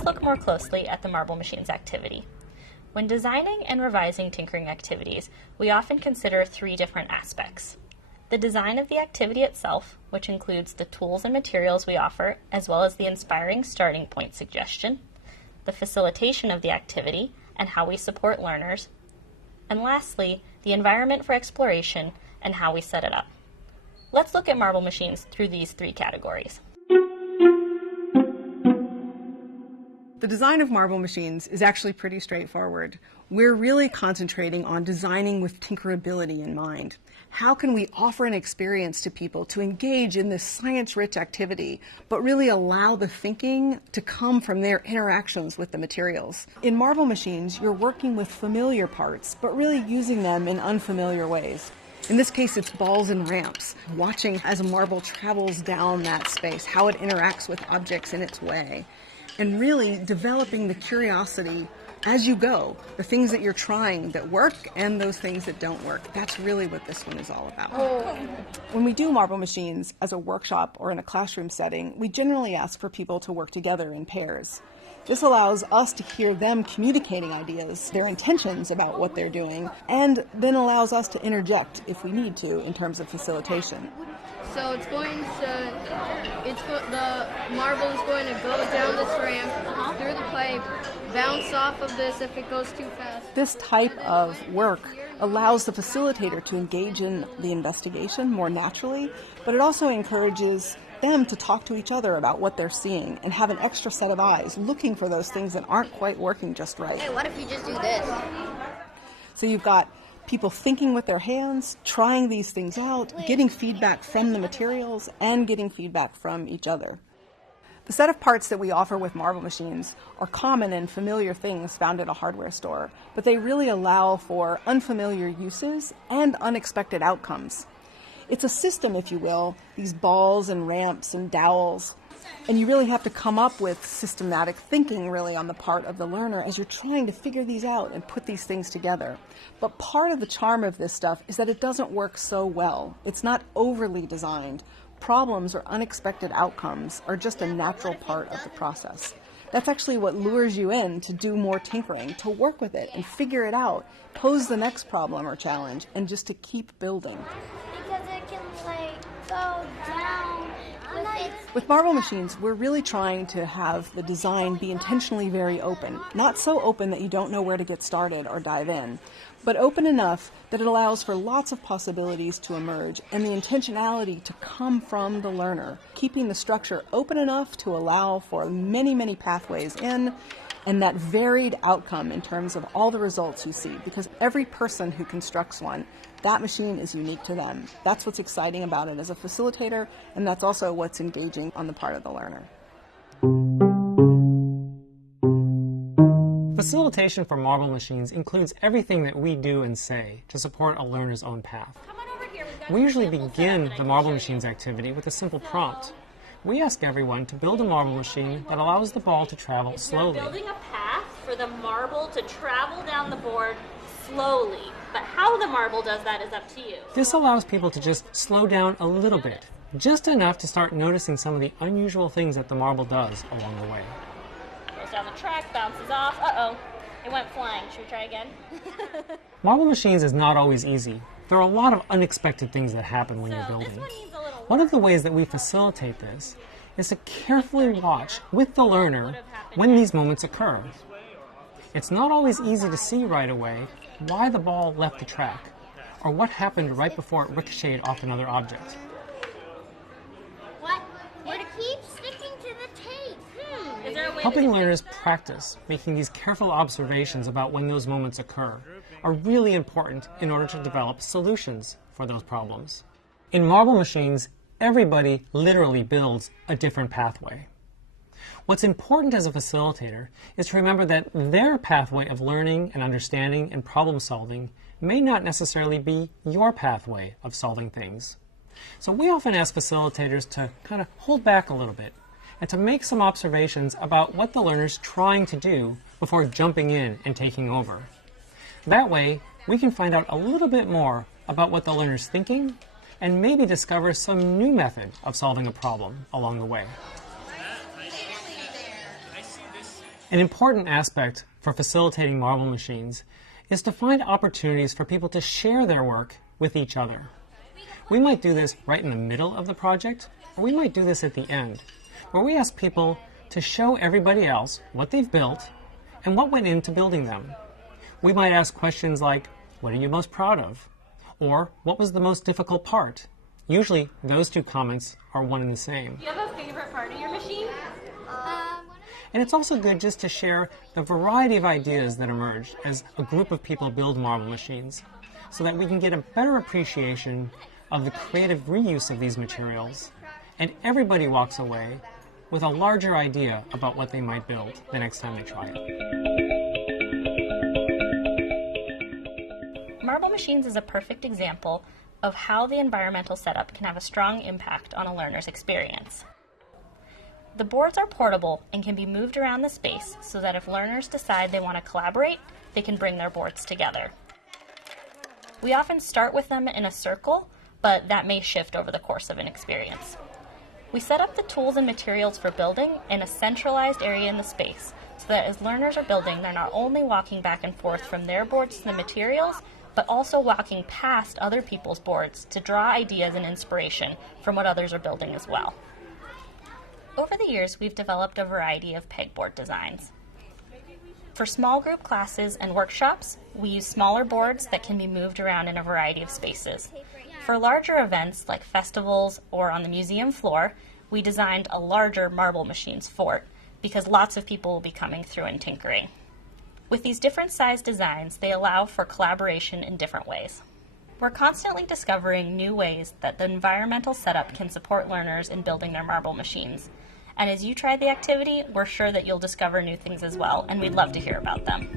let's look more closely at the marble machines activity. When designing and revising tinkering activities, we often consider three different aspects. The design of the activity itself, which includes the tools and materials we offer, as well as the inspiring starting point suggestion, the facilitation of the activity, and how we support learners, and lastly, the environment for exploration and how we set it up. Let's look at marble machines through these three categories. The design of marble machines is actually pretty straightforward. We're really concentrating on designing with tinkerability in mind. How can we offer an experience to people to engage in this science-rich activity, but really allow the thinking to come from their interactions with the materials? In marble machines, you're working with familiar parts, but really using them in unfamiliar ways. In this case, it's balls and ramps, watching as a marble travels down that space, how it interacts with objects in its way, and really developing the curiosity as you go, the things that you're trying that work and those things that don't work. That's really what this one is all about. When we do marble machines as a workshop or in a classroom setting, we generally ask for people to work together in pairs. This allows us to hear them communicating ideas, their intentions about what they're doing, and then allows us to interject if we need to in terms of facilitation. So the marble is going to go down this ramp through the pipe, bounce off of this if it goes too fast. This type of work allows the facilitator to engage in the investigation more naturally, but it also encourages them to talk to each other about what they're seeing and have an extra set of eyes looking for those things that aren't quite working just right. Hey, what if you just do this? So you've got people thinking with their hands, trying these things out, getting feedback from the materials, and getting feedback from each other. The set of parts that we offer with marble machines are common and familiar things found at a hardware store, but they really allow for unfamiliar uses and unexpected outcomes. It's a system, if you will, these balls and ramps and dowels, and you really have to come up with systematic thinking really on the part of the learner as you're trying to figure these out and put these things together. But part of the charm of this stuff is that it doesn't work so well. It's not overly designed. Problems or unexpected outcomes are just a natural part of the process. That's actually what lures you in to do more tinkering, to work with it and figure it out, pose the next problem or challenge, and just to keep building. Because it can, go down with it. With marble machines, we're really trying to have the design be intentionally very open. Not so open that you don't know where to get started or dive in, but open enough that it allows for lots of possibilities to emerge and the intentionality to come from the learner, keeping the structure open enough to allow for many, many pathways in, and that varied outcome in terms of all the results you see, because every person who constructs one, that machine is unique to them. That's what's exciting about it as a facilitator, and that's also what's engaging on the part of the learner. Facilitation for marble machines includes everything that we do and say to support a learner's own path. We usually begin the marble machines activity with a simple prompt. We ask everyone to build a marble machine that allows the ball to travel slowly. You're building a path for the marble to travel down the board slowly, but how the marble does that is up to you. This allows people to just slow down a little bit, just enough to start noticing some of the unusual things that the marble does along the way. Goes down the track, bounces off. Uh-oh, it went flying. Should we try again? Marble machines is not always easy. There are a lot of unexpected things that happen when you're building. One of the ways that we facilitate this is to carefully watch with the learner when these moments occur. It's not always easy to see right away why the ball left the track or what happened right before it ricocheted off another object. What? It keeps sticking to the tape. Is there a way Helping learners practice making these careful observations about when those moments occur are really important in order to develop solutions for those problems. In marble machines, everybody literally builds a different pathway. What's important as a facilitator is to remember that their pathway of learning and understanding and problem solving may not necessarily be your pathway of solving things. So we often ask facilitators to kind of hold back a little bit and to make some observations about what the learner's trying to do before jumping in and taking over. That way, we can find out a little bit more about what the learner's thinking and maybe discover some new method of solving a problem along the way. An important aspect for facilitating marble machines is to find opportunities for people to share their work with each other. We might do this right in the middle of the project, or we might do this at the end, where we ask people to show everybody else what they've built and what went into building them. We might ask questions like, what are you most proud of? Or, what was the most difficult part? Usually, those two comments are one and the same. Do you have a favorite part of your machine? And it's also good just to share the variety of ideas that emerge as a group of people build marble machines, so that we can get a better appreciation of the creative reuse of these materials, and everybody walks away with a larger idea about what they might build the next time they try it. Marble machines is a perfect example of how the environmental setup can have a strong impact on a learner's experience. The boards are portable and can be moved around the space so that if learners decide they want to collaborate, they can bring their boards together. We often start with them in a circle, but that may shift over the course of an experience. We set up the tools and materials for building in a centralized area in the space so that as learners are building, they're not only walking back and forth from their boards to the materials, but also walking past other people's boards to draw ideas and inspiration from what others are building as well. Over the years, we've developed a variety of pegboard designs. For small group classes and workshops, we use smaller boards that can be moved around in a variety of spaces. For larger events like festivals or on the museum floor, we designed a larger marble machines fort because lots of people will be coming through and tinkering. With these different size designs, they allow for collaboration in different ways. We're constantly discovering new ways that the environmental setup can support learners in building their marble machines. And as you try the activity, we're sure that you'll discover new things as well, and we'd love to hear about them.